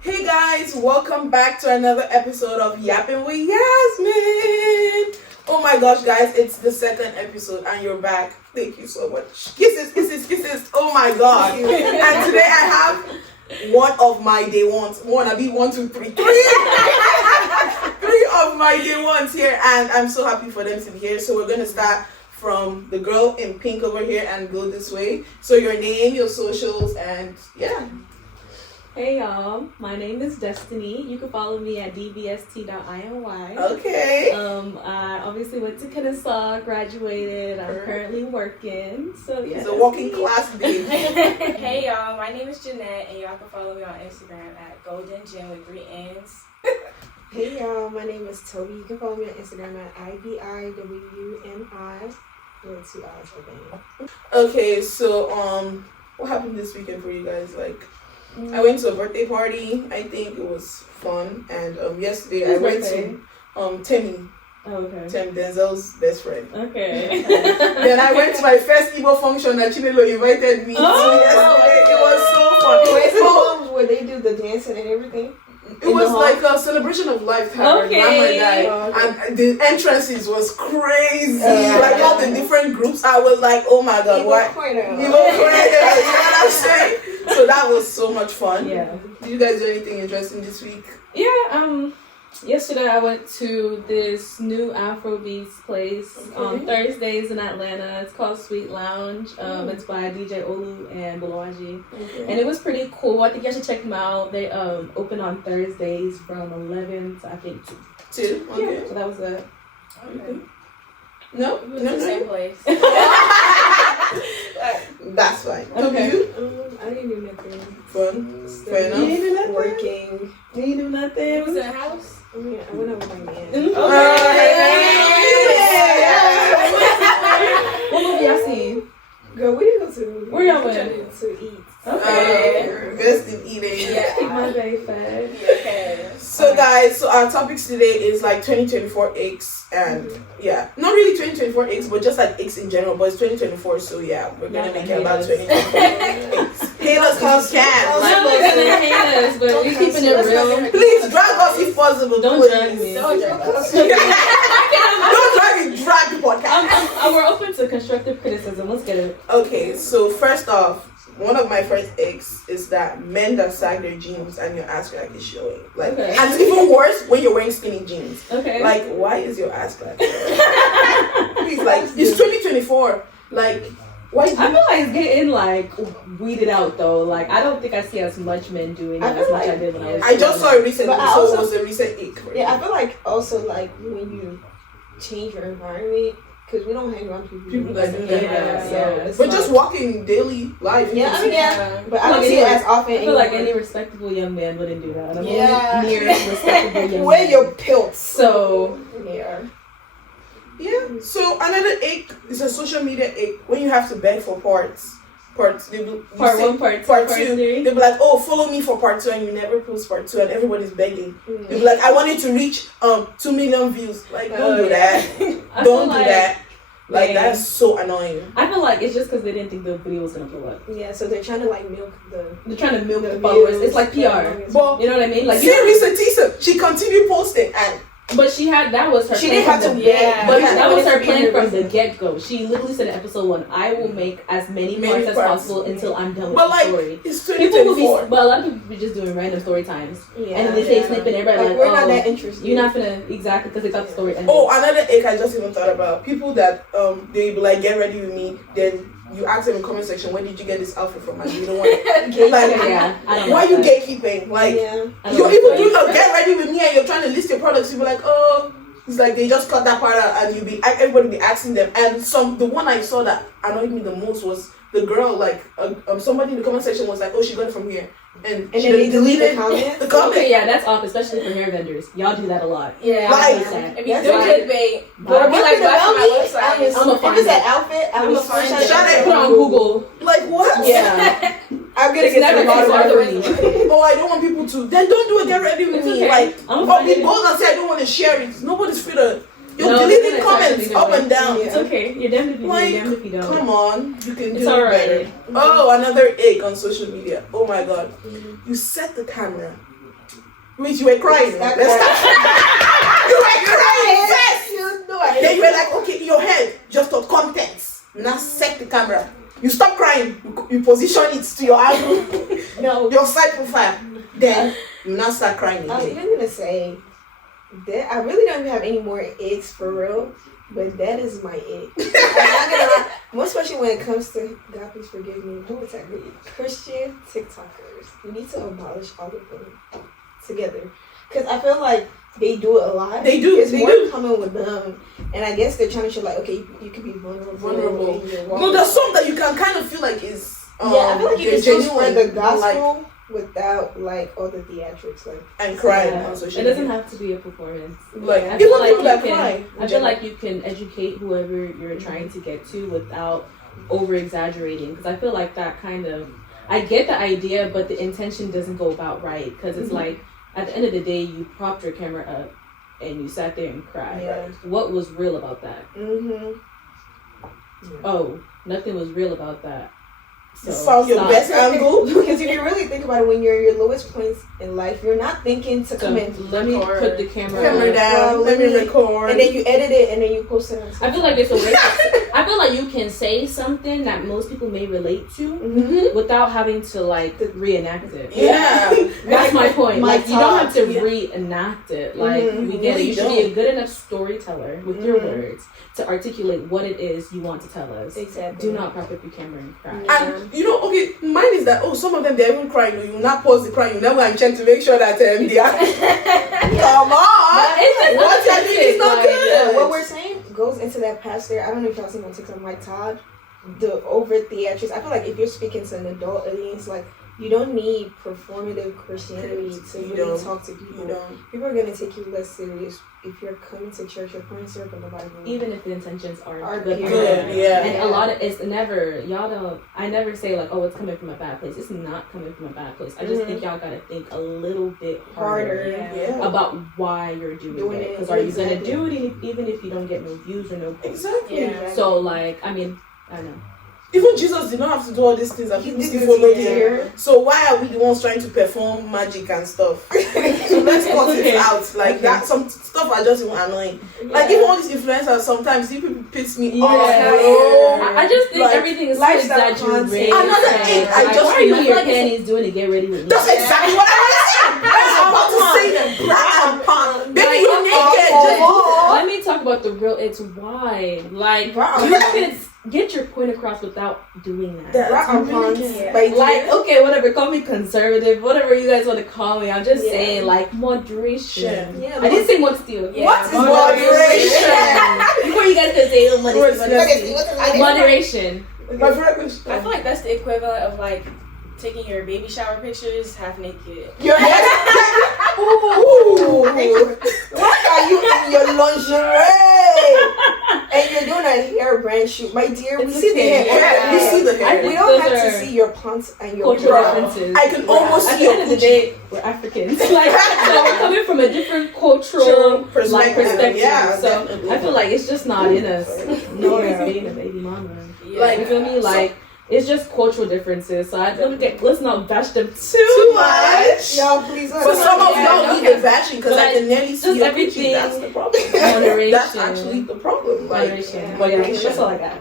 Hey guys, welcome back to another episode of Yapping with Yasmin. Oh my gosh, guys, it's the second episode and you're back. Thank you so much. Kisses, kisses, kisses. Oh my god. And today I have one of my day ones. One, I be 1, 2, 3. Three of my day ones here, and I'm so happy for them to be here. So we're gonna start from the girl in pink over here and go this way. So your name, your socials, and yeah. Hey y'all, my name is Destiny. You can follow me at dbst.iny. Okay. I obviously went to Kennesaw, graduated. I'm currently working. So yeah. It's a walking class babe. Hey y'all, my name is Jeanette, and y'all can follow me on Instagram at Golden Gem with 3 N's. Hey y'all, my name is Toby. You can follow me on Instagram at IBIWMI with 2 I's open. Okay, so what happened this weekend for you guys? Like, I went to a birthday party. I think it was fun. And yesterday I went to Timmy. Oh, okay. Tim Denzel's best friend. Okay. Then I went to my first Igbo function that Chinelo invited me to yesterday. It was so fun. Wait, is it the one where they do the dancing and everything? It was like a celebration of life. Okay. And the entrances was crazy. Like all the different groups. I was like, oh my god, what? You know what I'm saying? So that was so much fun. Yeah. Did you guys do anything interesting this week? Yeah, yesterday I went to this new Afrobeats place on Thursdays in Atlanta. It's called Sweet Lounge. It's by DJ Olu and Bulawaji. And it was pretty cool. I think you should check them out. They open on Thursdays from 11 to I think 2. 2? Okay. Yeah, so that was it. Okay. No? We was in the same place. That's fine. Okay. You? I didn't do nothing. Fun? Still Fair enough. You didn't do nothing? Working. You didn't do nothing? It was in the house. I went out with my man. What movie y'all seen? Girl, we didn't go to the movie. Where y'all went? To eat. Okay. Best in eating. Keep my day fed. Okay. So guys, so our topics today is like 2024 Icks and yeah, not really 2024 Icks, but just like Icks in general. But it's 2024, so yeah, we're gonna make it about 2024 Icks. Hate us if you can. I'm not gonna hate us, but we keeping it real. Please drag us if possible. Don't please. drag me. Don't drag us. Don't drag me. Drag the podcast. We're open to constructive criticism. Let's get it. Okay, so first off, one of my first Icks is that men that sag their jeans and your ass crack is showing. Like, Okay. and it's even worse when you're wearing skinny jeans. Okay. Like, why is your ass crack? Please, like, it's 2024. Like, why? I feel like it's getting like weeded out though. Like I don't think I see as much men doing I it feel as much like- I did when I was. I just saw a recent But I episode. also- It was a recent Ick. For Yeah, me. I feel like also like when you change your environment, because we don't hang around people that do that. Yeah, So yeah. it's But like, just walking daily life. you Yeah, can I see- mean, yeah. But I don't Like see it any- as often. I feel like anymore. any respectable young man wouldn't do that. I'm Yeah. only near respectable young Wear men. your pilts. So Yeah. Yeah. So another Ick is a social media Ick when you have to beg for parts. They will, you part say- 1, part 2, Part part 2, 3. they'll be like, oh, follow me for part 2, and you never post part 2, and everybody's begging. They'll be like, I want it to reach 2 million views. Like, don't do that. I Don't feel do like- that. Like, Yeah. that's so annoying. I feel like it's just because they didn't think the video was gonna blow up. Yeah, so they're trying to like milk the They're trying to milk the views, followers. It's like the PR. audience. But You know what I mean? Like, see, Lisa Tisa, she continued posting, and but she had that was her. She plan didn't have from to the- beg. Yeah. But Yeah. that was her It's plan being from the reasonable. get-go. She literally said in episode 1, I will make as many Many parts as parts. possible until I'm done with but the like, story. it's People will be, 2024. but a lot of people be just doing random story times. Yeah. And then they say snippet, everybody Like, like, we're oh, not that interested. you're not gonna, exactly, because they thought the story ended. Oh, another ick I just even thought about. People that they be like, get ready with me, then you ask them in the comment section, where did you get this outfit from? And you don't want it. Like, yeah, I don't why like you that. gatekeeping? Like, Yeah. I don't you like even that. do the get ready with me and you're trying to list your products, you be like, oh, it's like they just cut that part out and everybody be asking them. And the one I saw that annoyed me the most was the girl, like, somebody in the comment section was like, oh, she got it from here. And And she then they deleted delete the comment? the comment. Okay, yeah, that's off, especially for hair vendors. Y'all do that a lot. Yeah. Like, I hate that. If you that's do why- clickbait, But or be like, back to my website. I'ma If find it's it. an outfit, I'm I'ma gonna find find it. Shut it. Put on Google. Like, what? Yeah. I'm gonna It's get never to the bottom gonna of bother it. me. Oh, I don't want people to. Then don't do it. Get ready with It's me. okay. Like, I'm or fine be with bold and say I don't want to share it. Nobody's free to. You're No, deleting it's comments actually up good. and down. It's okay. You're damned if you do, Like, you're damned if you don't. come on, you can It's do all it right. better. Oh, another egg on social media. Oh my god, you set the camera Which you were crying. Stop Let's crying. start. You were crying. Yes. You know I Then you were like, okay, in your head, just of contents. Now set the camera. You stop crying. You position it to your angle, No. your side profile. Then you now start crying I was again. even gonna say that I really don't even have any more icks for real, but that is my ick. I'm not gonna lie, more especially when it comes to, God please forgive me, who is that? Christian TikTokers. We need to abolish all of them together, because I feel like they do it a lot. They do. It's They more do. coming with them, and I guess they're trying to show like, okay, you can be vulnerable. in your walk. No, there's some that you can kind of feel like is. Yeah, I feel like you they're can still genuine, spread the like, gospel without like all the theatrics, like. and crying Yeah. on social It doesn't media. have to be a performance. Like, I even feel like people that you cry. can. I feel like you can educate whoever you're trying to get to without over exaggerating. Because I feel like that kind of. I get the idea, but the intention doesn't go about right. Because it's like at the end of the day, you propped your camera up and you sat there and cried. Yeah. What was real about that? Oh, nothing was real about that. You found your stop. best angle. Because if you really think about it, when you're at your lowest points in life, you're not thinking to So come in, let me record. put the camera Camera up. down. Let me record. and then you edit it, and then you post it on I feel like it's a way. I feel like you can say something that most people may relate to Mhm. without having to like reenact it. Yeah. That's my point. My Like you don't have to yeah. reenact it. Like Mhm. we get it. Really You should be a don't. good enough storyteller with your Mhm. words to articulate what it is you want to tell us. Exactly. Do not prop up your camera and cry. And you know, okay, mine is that some of them they're even crying. You will not pause the crying. You never check to make sure that they are. Come on, It's just what you're doing is not like, good. Yeah, what we're saying goes into that pastor. I don't know if y'all seen on TikTok, Mike Todd, the over theatrics. I feel like if you're speaking to an adult audience, like you don't need performative Christianity to You really don't. talk to people. You don't. People are gonna take you less serious if you're coming to church or coming to the Bible. Even if the intentions are Are good. good, yeah. And a lot of it's never y'all don't. I never say like, oh, it's coming from a bad place. It's not coming from a bad place. I just think y'all gotta think a little bit harder. Yeah. About why you're doing it. Because are you gonna do it even if you don't get no views or no posts? Exactly. Yeah. So like, I mean, I know. Even Jesus did not have to do all these things and He people did still it followed here. him. So why are we the ones trying to perform magic and stuff? So let's cut it out. Like that, some stuff are just even annoying. Like even all these influencers, sometimes these people piss me off. Yeah. Bro. I just think Like, everything is so lifestyle exaggerated. content. Another thing, I Like, just why are you in your remember- panties doing to get ready with me? That's exactly what I was saying. I was about to say that black and pan. Baby, you naked. Just Let me talk about the real. It's why. Like, Wow. you can get your point across without doing that. Rock and pants, Yeah. by Like, Dear. okay, whatever, call me conservative, whatever you guys want to call me. I'm just Yeah. saying, like, moderation. Yeah, I didn't say what steal. Yeah, What is moderation? Before you guys can say, oh, What's moderation. that? Moderation. My favorite question. I feel like that's the equivalent of like taking your baby shower pictures half naked. Your head. Ooh. Why are you in your lingerie? And you're doing a hair brand shoot. My dear, we It's see the okay. hair. Yeah, you see the hair. We think don't those have to are see your pants and your Cultural bra. differences. I can almost At see the end your of the coochie. day, we're Africans. Like, so we're coming from a different cultural perspective. Yeah, So definitely. I feel like it's just not in us. No, Yeah. it's being a baby mama. Yeah. Like, you feel me? Like, it's just cultural differences. So let's not bash them Too much. Y'all, please. But some of Yeah, y'all okay. need the bashing because I But can nearly see just your everything- coochie. That's the problem. Moderation. That's actually the problem. Like, Moderation. But yeah, that's all I got.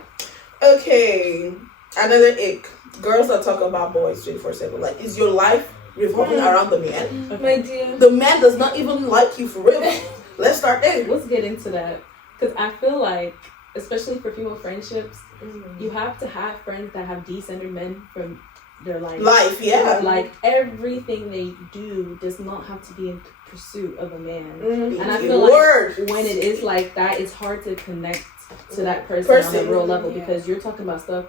okay, another ick. Girls that talk about boys 24/7. Like, is your life revolving around the man? My dear. The man does not even like you for real. Let's start there. Let's get into that. Because I feel like, especially for female friendships, you have to have friends that have descended men from their life. Life, yeah. Like, everything they do does not have to be in pursuit of a man. Mm-hmm. And I feel like Word. when it is like that, it's hard to connect to that person on a real level Yeah. because you're talking about stuff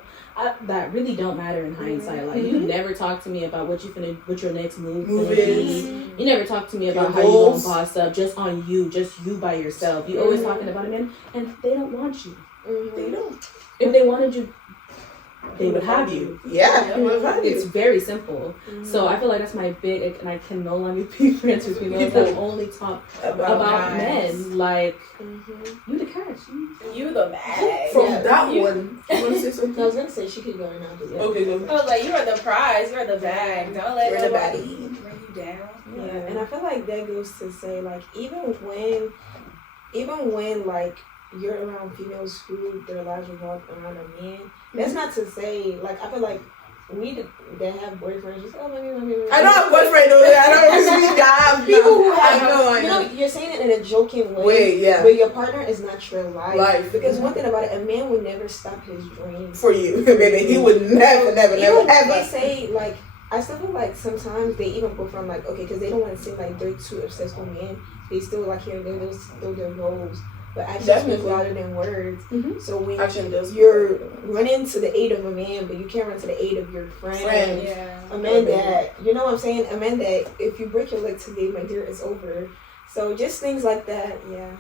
that really don't matter in hindsight. Like, you never talk to me about what your next move Move gonna be. is. You never talk to me about Your how you gonna goals. boss up just on you, just you by yourself. You always talking about a man, and they don't want you. They don't. If they wanted you, they would have you. Yeah, they would have It's you. very simple. So I feel like that's my big, and I can no longer be friends with females that only talk about guys. men. Like, you the catch. You the bag. From Yeah. that You- one, you want to say I something? was gonna say she could go right now. Okay, go. I was like, you are the prize. You are the bag. Don't let You're the nobody baddie. bring you down. Yeah, and I feel like that goes to say, like, even when like you're around females who their lives revolve around a man, that's not to say, like, I feel like that have boyfriends just let me. I don't have a boyfriend though. I don't really have people who have. I You know, you're saying it in a joking way. Wait, yeah. But your partner is not your life. Because Mm-hmm. one thing about it, a man would never stop his dreams for you, baby. He would never Even ever. They say, like, I still feel like sometimes they even go from, like, okay, because they don't want to seem like they're too obsessed with men. They still, like, hear their roles. But actions speak louder than words. Mm-hmm. So when Action does. you're running to the aid of a man, but you can't run to the aid of your friend. Yeah. A man that, you know what I'm saying? A man that if you break your leg today, my dear, it's over. So just things like that, yeah.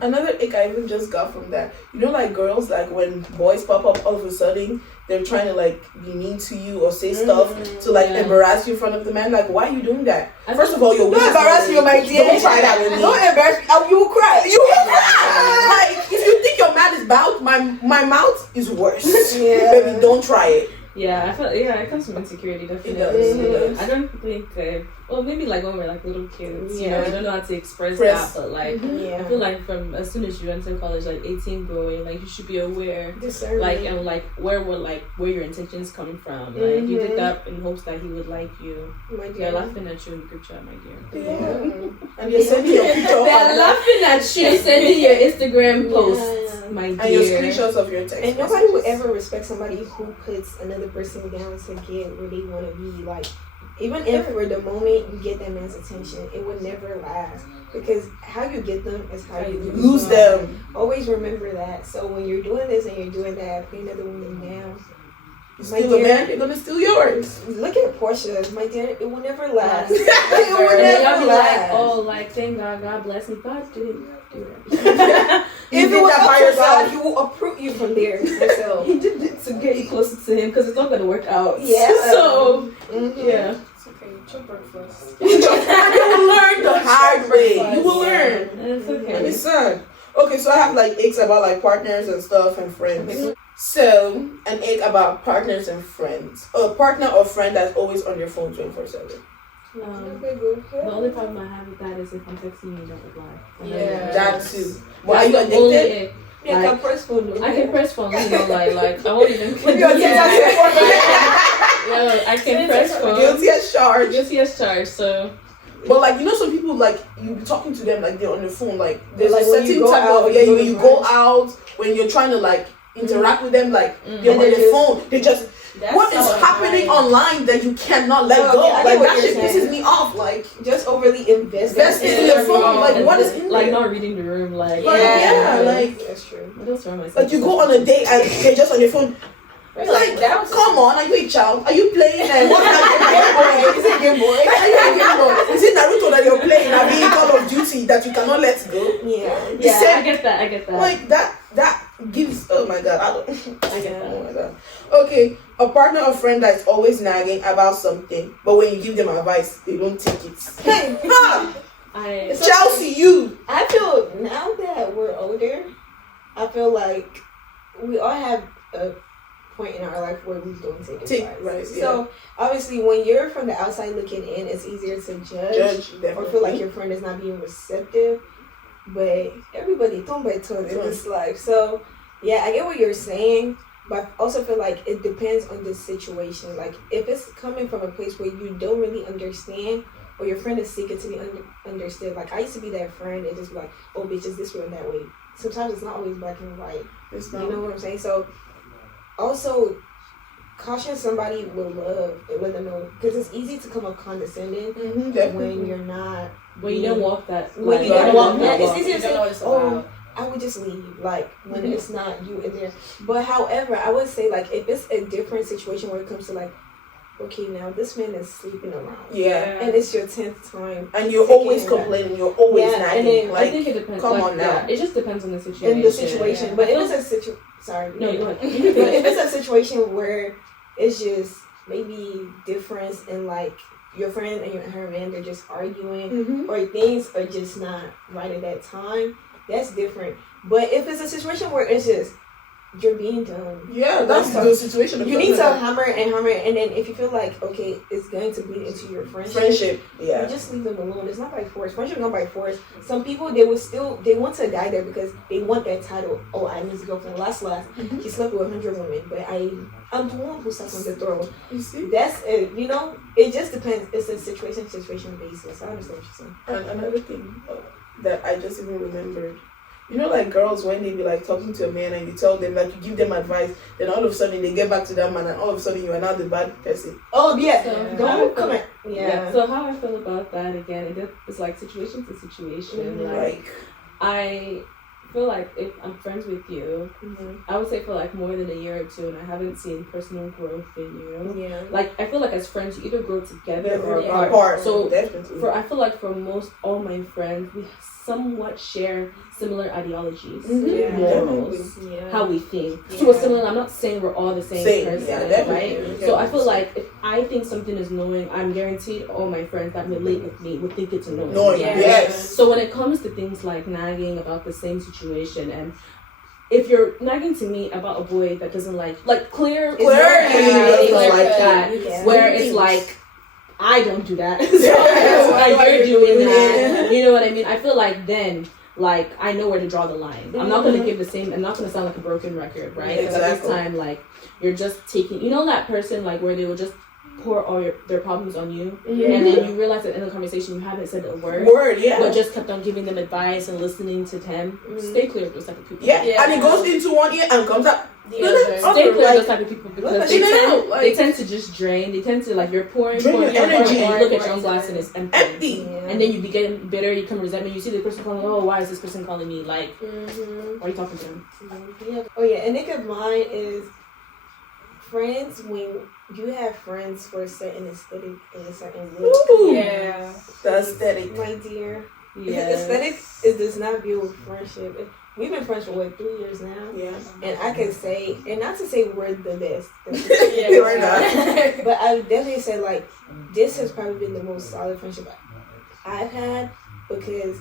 Another ick I even just got from that. You know, like girls, like when boys pop up all of a sudden, they're trying to like be mean to you or say stuff to like embarrass you in front of the man. Like, why are you doing that? First of all, you're don't embarrass me, my dear. Don't try that with me. Don't embarrass me. You will cry. You will cry. Like, if you think your mouth is bad, my mouth is worse. Yeah. Baby, don't try it. Yeah, I feel it comes from insecurity, definitely. It does. I don't think well, maybe like when we're like little kids, you know, we don't know how to express that, but like, I feel like from as soon as you enter college, like 18 going, like you should be aware, like, and like where your intentions coming from. Like you did that in hopes that he would like you. They're laughing at you in the group chat, my dear. Yeah. And you're sending your picture. They're laughing at you, sending your Instagram posts, my dear. And your screenshots of your text. And nobody would ever respect somebody who puts another person down to get where they want to be. Like, even if for the moment you get that man's attention, it would never last. Because how you get them is how you lose them. Always remember that. So when you're doing this and you're doing that, putting another woman down, you steal a man, they're gonna steal yours. Look at Portia, my dear, it will never last. It will never last. Like, oh, like, thank God bless me. God didn't do that. If it was up by yourself, he will uproot you from there. So he did it to get you closer to him because it's not gonna work out. Yeah. So yeah. It's okay. Your breakfast. You will learn the hard way. You will learn. It's okay. Listen. Okay, so I have like icks about like partners and stuff and friends. So an ick about partners and friends. A partner or friend that's always on your phone 24/7. The only problem I have with that is if I'm texting you and don't reply. Yeah. That too. Well, are you addicted? Yeah, I can press phone. I can press phone, you know, like I won't even click. You're I can press phone. Guilty as charged. Guilty as charged. So. But like, you know, some people like you be talking to them like they're on the phone. Like there's like a certain type of when you go out, when you're trying to like interact with them, like they're on their phone. They just what is happening online that you cannot let go? Yeah, like that shit pisses me off. Like just overly invested in your phone. Like what is in like there? not reading the room. Like like that's true. What else wrong with like you go on a date and they're just on your phone. Like, come on, are you a child? Are you playing? What kind of Game Boy? Is it Game Boy? Are you a Game Boy? Is it Naruto that you're playing? I mean, Call of Duty that you cannot let go? Yeah, I get that. Like that gives. Oh my god, I get that. Oh my god. Okay, a partner or friend that is always nagging about something, but when you give them advice, they don't take it. Hey, Chelsea, you. I feel now that we're older, I feel like we all have a point in our life where we don't take advice. Right, so obviously when you're from the outside looking in, it's easier to judge or feel like your friend is not being receptive. But everybody tombe in this life. So yeah, I get what you're saying, but I also feel like it depends on the situation. Like if it's coming from a place where you don't really understand or your friend is seeking to be understood. Like I used to be that friend and just be like, oh bitch, it's this way and that way. Sometimes it's not always black and white. You know what I'm saying? So also caution somebody with love and let them know, because it's easy to come up condescending when you're not. When you don't walk that. When you don't walk that, it's easy to say, oh, I would just leave, like, when it's not you in there. But however, I would say, like, if it's a different situation where it comes to, like, okay, now this man is sleeping around. Yeah. And it's your 10th time. And you're always complaining, you're always nagging. And then, I think it depends. Come on now. Yeah, it just depends on the situation. In the situation. But if it's a sorry. No, go ahead. But if it's a situation where it's just maybe difference in, like, your friend and her man, they're just arguing, or things are just not right at that time, that's different. But if it's a situation where it's just you're being dumb. Yeah, that's the situation. You need to hammer and then if you feel like okay, it's going to bleed into your friendship. Yeah. You just leave them alone. It's not by force. Friendship is not by force. Some people they want to die there because they want that title. Oh, I'm his girlfriend. Last. He slept with 100 women, but I'm the one who sat on the throne. You see? That's it. You know, it just depends. It's a situation basis. I understand what you're saying. And another thing that I just even remembered. You know, like girls, when they be like talking to a man and you tell them, like you give them advice, then all of a sudden they get back to that man and all of a sudden you are now the bad person. Oh, yeah. So Don't come at. Yeah. So how I feel about that again, it's like situation to situation. Like I feel like if I'm friends with you, I would say for like more than a year or two, and I haven't seen personal growth in you. Yeah. Like I feel like as friends, you either grow together or apart. apart. So definitely. I feel like for most all my friends, we somewhat share similar ideologies, Yeah. morals, Yeah. how we think. Yeah. So we're similar. I'm not saying we're all the same person, definitely. right? Yeah. So I feel like if I think something is annoying, I'm guaranteed all my friends that relate with me would think it's annoying. No, Yeah. yes. So when it comes to things like nagging about the same situation, and if you're nagging to me about a boy that doesn't like clear that, Yeah. where it's like I don't do that, so Yeah. why you're doing that? Yeah. You know what I mean? I feel like then. Like I know where to draw the line. I'm not gonna give the same. I'm not gonna sound like a broken record, right? Yeah, But at this time, like you're just taking. You know that person like where they will just pour all their problems on you, and then you realize at the end of the conversation you haven't said a word, yeah. but just kept on giving them advice and listening to them. Stay clear of those type of people. Yeah. Yeah. And it goes into one ear and comes out The other. Stay clear like, of those type of people because you they tend to just drain. They tend to like you're pouring Drain your energy. and you look at your own glass and it's empty. empty. Yeah. And then you be getting bitter, you come resentment, you see the person calling, oh, why is this person calling me? Like, why are you talking to him? Yeah. Oh yeah, a nigga of mine is friends when you have friends for a certain aesthetic and a certain look. Ooh. Yeah. The aesthetic. My dear. Yeah. Aesthetic it does not build friendship. We've been friends for 3 years now. Yeah. And I can say, and not to say we're the best, Yeah. We're not. but I would definitely say like this has probably been the most solid friendship I've had because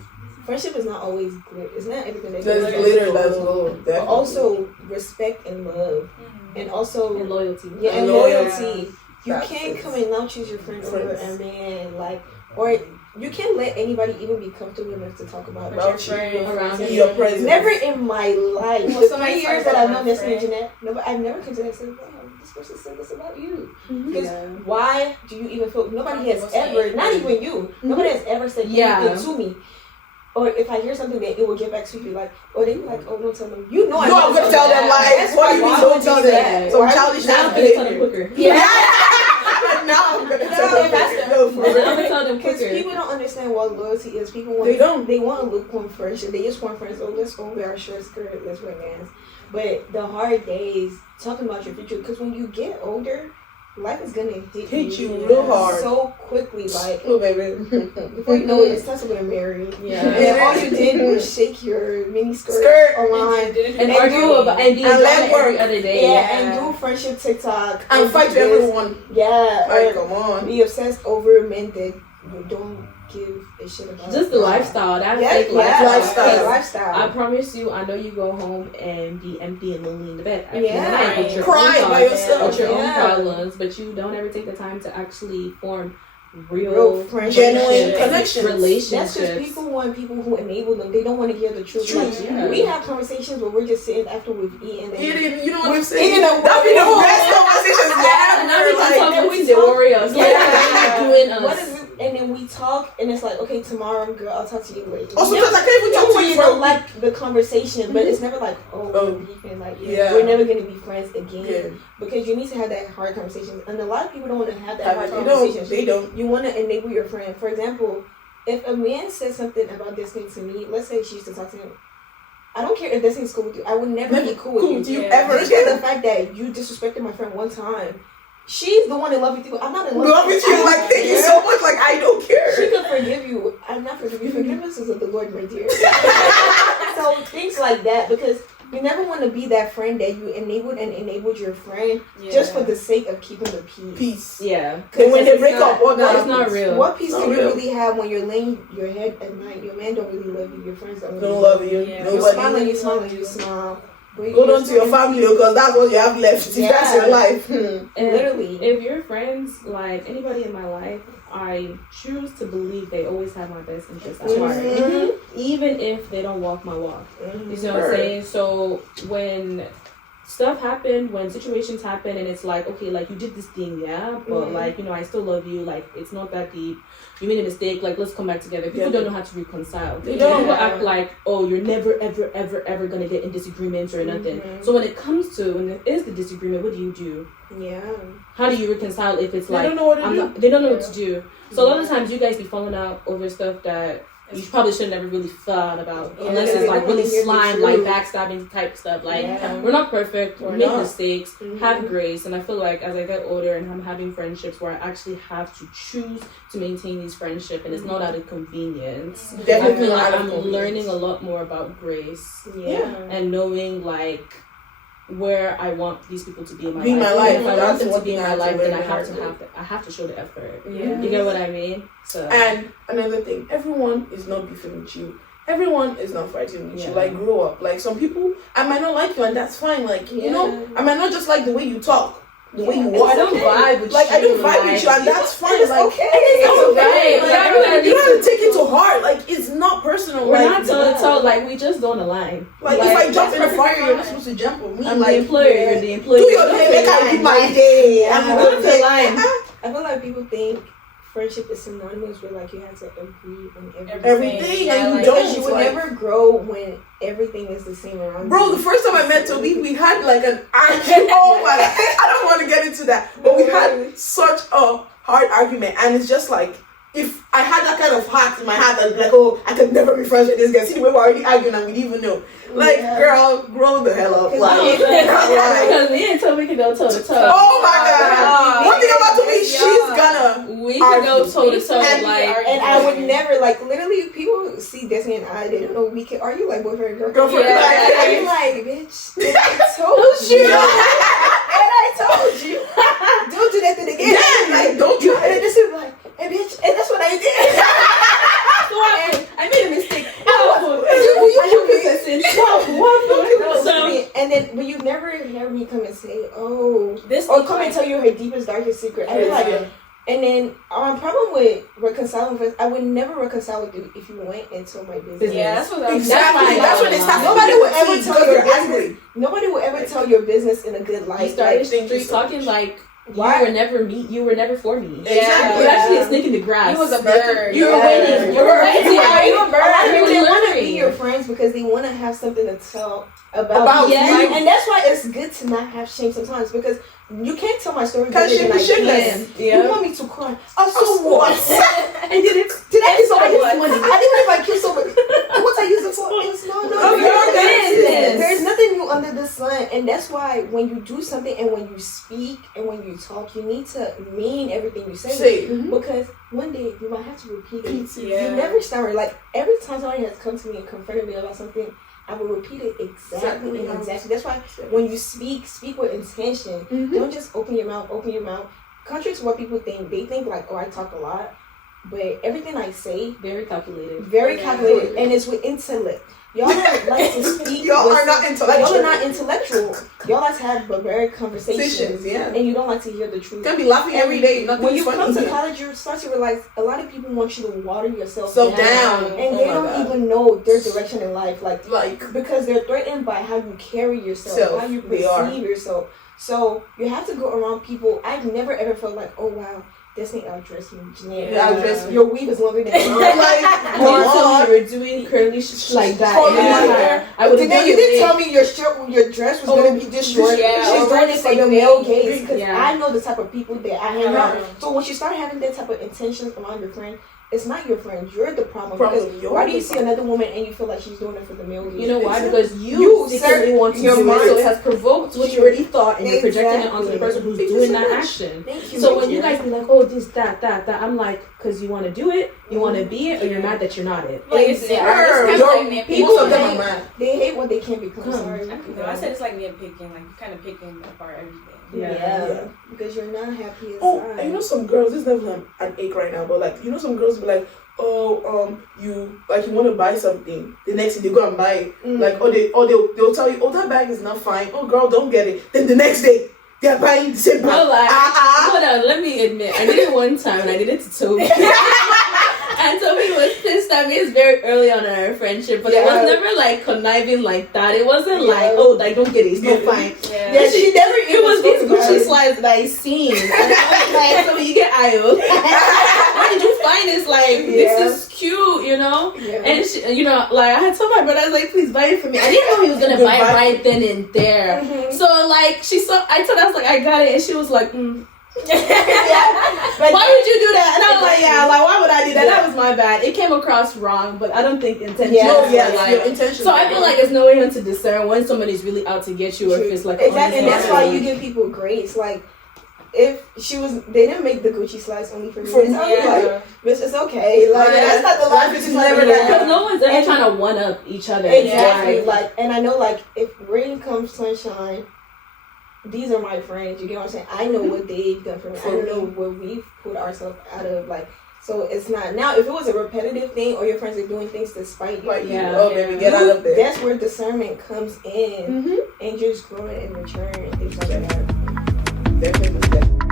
friendship is not always glitter. It's not everything that There's glitter, that's gold. But also respect and love, and also And loyalty. yeah, and Yeah. loyalty. You That's can't it. come and now choose your friend over Friends. a man, like, or you can't let anybody even be comfortable enough to talk about About you. your friend. Around In you. your presence. Never in my life. Well, The somebody 3 years talk that I've about known this friend. Jeanette, no, but I've never considered saying, wow, this person said this about you. Because Yeah. why do you even feel? Nobody has Comfortable ever, saying not it. even you. Nobody has ever said Yeah. anything to me. Or if I hear something that it will get back to you, like, or they be like, oh, don't tell them. You know, I'm gonna tell them like, That's what do you why mean I don't would tell do them? that. Some Why childish Now I'm ass gonna tell them behavior. quicker. Yeah. Now I'm gonna tell No, them that's no, for I'm real. gonna tell them Because quicker. people don't understand what loyalty is. People want They don't. They want a lukewarm friendship. They just want friends. Oh, let's go wear our short skirt. Let's wear bands. But the hard days, talking about your future, because when you get older, life is gonna hit you real hard. so quickly. Like Oh, baby. before you know it, it's time to get married. Yeah. And all you did was shake your mini skirt Skirt. around. And And argue you- about and be and let drama every work. other day. Yeah, and do friendship TikTok And fight do to this. everyone. Yeah, Like, or come on. be obsessed over men that you don't give a shit about. Just the lifestyle. That Yeah, fake yeah, lifestyle. Lifestyle. lifestyle. I promise you, I know you go home and be empty and lonely in the bed. At Yeah. night with your Crying own by thoughts, yourself. with your own Yeah. problems, but you don't ever take the time to actually form Real real friendships. Genuine connections. relationships. That's just people want people who enable them. They don't want to hear the truth. Truth, Like, yeah. we have conversations where we're just sitting after we've eaten. And You know what I'm saying? Eating a That'd be the wall. best conversations And now we ever. can Like, talk and with we the talk- Oreos. Yeah. Yeah. Doing us. what is it? And then we talk, and it's like, okay, tomorrow, girl, I'll talk to you later. oh, sometimes I can't even talk to you, You don't bro. like the conversation, but it's never like, oh, Oh. we're beefing. Like, Yeah. we're never gonna be friends again. Yeah. Because you need to have that hard conversation, and a lot of people don't want to have that hard They don't. conversation. They don't. You want to enable your friend. For example, if a man says something about this thing to me, let's say she used to talk to him. I don't care if this thing's cool with you. I would never be cool with you. Yeah. Ever Just for the again. fact that you disrespected my friend one time. She's the one in love with you. I'm not in love, Love with you. Like, thank you so much. Like, I don't She care. could forgive you. I'm not forgive you. Forgiveness is of the Lord, my dear. So things like that, because you never want to be that friend that you enabled your friend just for the sake of keeping the peace. Peace. Yeah. And when they it's break not- up, what no, happens? it's not real. What peace Not do you real. really have when you're laying your head at night? Your man don't really love you. Your friends don't really Don't love you. Yeah. You Nobody. smile and you smile and you smile. Hold on to your family because that's what you have left. If that's your life. And Literally. if your friends, like anybody in my life, I choose to believe they always have my best interest at heart. Even if they don't walk my walk. You know what I'm saying? So when stuff happen, when situations happen, and it's like, okay, like you did this thing, yeah, but like, you know, I still love you, like it's not that deep. You made a mistake, like let's come back together. People don't know how to reconcile. People act like, oh, you're never, ever, ever, ever gonna get in disagreements or nothing. So when it comes to, when there is the disagreement, what do you do? Yeah. How do you reconcile if it's like they don't know what to do? They don't know what to do. So a lot of times you guys be falling out over stuff that you probably should have never really thought about, unless it's like really slime, like backstabbing type stuff. Like we're not perfect, we make mistakes, have grace, and I feel like as I get older and I'm having friendships where I actually have to choose to maintain these friendships, and it's not out of convenience. Definitely I feel like not out of I'm convenience. learning a lot more about grace, Yeah. and knowing like where I want these people to be in my Be life. my life. And if I want That's them to what be in you my have to life, then I really have to hard I have to show the effort. Yeah. You get what I mean? So And another thing, everyone is not beefing with you. Everyone is not fighting with you. Like, grow up. Like, some people, I might not like you, and that's fine. Like, you know, I might not just like the way you talk, the way you walk. I don't vibe with like, you. I don't vibe with you, and that's fine. It's like, okay. it's okay. Right. Like, you don't have to take it to heart. Like, it's not personal. We're like, not toe, like we just don't align. Like, if I jump in the fire, you're not supposed to jump with me. I'm like, the employer, you're the employee. do your thing, make I do my day. I'm We're gonna not say, aligned. I feel like people think friendship is synonymous with like you have to agree on everything, and you like, don't. Because you would like, never grow when everything is the same around Bro, you. the first time I met Toby, we had like an argument. Oh my God. I don't want to get into that. But we had such a hard argument. And it's just like, if I had that kind of heart in my heart, I'd be like, oh, I could never be friends with this guy. See the way we're already arguing and we didn't even know. Like, girl, grow the hell up. Like, Because me and Toby can go toe to toe. oh my God. One thing about Toby, she's gonna. We can go toe to toe. And- Like, And I would never, like, literally, people see Destiny and I, they don't know we can argue like boyfriend and girlfriend. Girlfriend. Yeah. And I'm like, bitch, and I told you. And I told you. Don't do that thing again. Yeah, like, don't do And it. this is like, hey, bitch, and that's what I did. I made a mistake. And then when you never hear me come and say, oh, This or thing, come and like- tell you her deepest, darkest secret, I feel like, and then problem with reconciling friends, I would never reconcile with you if you went and told my business. Yeah, that's what I was Exactly. That's when it starts. Nobody will ever because tell your you're angry. business. Nobody will ever tell your business in a good light. You started Like, street talking like Why? you were never me. You were never for me. Exactly. You're actually a snake in the grass. You was a bird. You were waiting. You were waiting. Yeah, you a bird. A lot of people, You they were want to learning. be your friends because they want to have something to tell about About you. you. And that's why it's good to not have shame sometimes because you can't tell my story Because better than I shame is can. shameless. You want me to cry? Oh, so what? I did it. Did I kiss somebody? what? I didn't know if I kissed somebody. What I use it for? It's no, Of your your business. There's nothing new under the sun, and that's why when you do something and when you speak and when you talk, you need to mean everything you say. Because one day you might have to repeat it. Yeah. You never start. Like every time somebody has come to me and confronted me about something, I will repeat it exactly. That's why when you speak with intention. Don't just open your mouth. Contrary to what people think, they think like, oh, I talk a lot. But everything I say, Very calculated. very calculated, and it's with intellect. Y'all don't like to speak. Y'all are not intellectual. Y'all are not intellectual. Y'all like to have barbaric conversations, Yeah. and you don't like to hear the truth. Can't be laughing every day. Nothing When you funny. come to college, you start to realize a lot of people want you to water yourself down. and Oh they my don't God. even know their direction in life, like Because they're threatened by how you carry yourself, Self, how you they are. perceive yourself. So you have to go around people. I've never ever felt like, oh wow, Destiny outdressed me. Jeanette, Yeah, outdressed me. your weave is longer than mine. like, You didn't tell me you were doing curly like that. Oh, Yeah. I would Then you didn't tell me your shirt, your dress was gonna be this short. Yeah, She's or doing this for the male gaze because Yeah. I know the type of people that I hang around. So when you start having that type of intentions around your friend, it's not your friend. You're the problem. Because why do you see another woman and you feel like she's doing it for the male gaze? You know why? Because you secretly want to your do it, mind- so it has provoked what you already thought, and you're projecting it onto the Exactly. person who's Thank you doing so that much. action. Thank you. So when you guys be like, oh, this, that, I'm like, because you want to do it, you want to be it, or you're Yeah. mad that you're not it. Like it's Girl, kind of like nitpicking. people most of them are hate- mad. They hate what they can't become. Come. Sorry. No, I said it's like nitpicking. Like you kind of picking apart everything. Yeah. Because you're not happy inside. Oh, and you know some girls, this is never an ache right now, but like, you know some girls be like, oh, you want to buy something, the next day they go and buy it. Like, they'll tell you, oh, that bag is not fine, oh girl, don't get it. Then the next day they're buying the same bag. No, like, hold on, let me admit, I did it one time and I did it to Toby. And Toby was pissed at me. It's very early on in our friendship, but it was never like conniving like that. It wasn't like, oh, like don't get it, it's not fine. Yeah, she never. It was these Gucci slides that I seen, and I was like, so you get IO. Where did you find this? Like, this is cute, you know? Yeah. And she, you know, like I had told my brother, I was like, please buy it for me. I didn't know he was gonna buy it right then and there. So like, I told her, I was like, I got it, and she was like, But why would you do that? And I was like, why would I do that? That was my bad. It came across wrong, but I don't think intentionally. So I feel like there's no way to discern when somebody's really out to get you, or if it's like exactly, and that's why you give people grace. Like, if they didn't make the Gucci slides only for me. Like, it's okay. Like, that's not the life. It's never that. Because no one's ever trying to one up each other. Exactly. Like, and I know, like, if rain comes sunshine, these are my friends. You get what I'm saying? I know what they've done for me. I know what we've put ourselves out of. Like, so it's not now. If it was a repetitive thing, or your friends are doing things to spite you, baby, get out of there. That's where discernment comes in, and just growing in return and things like that. Definitely.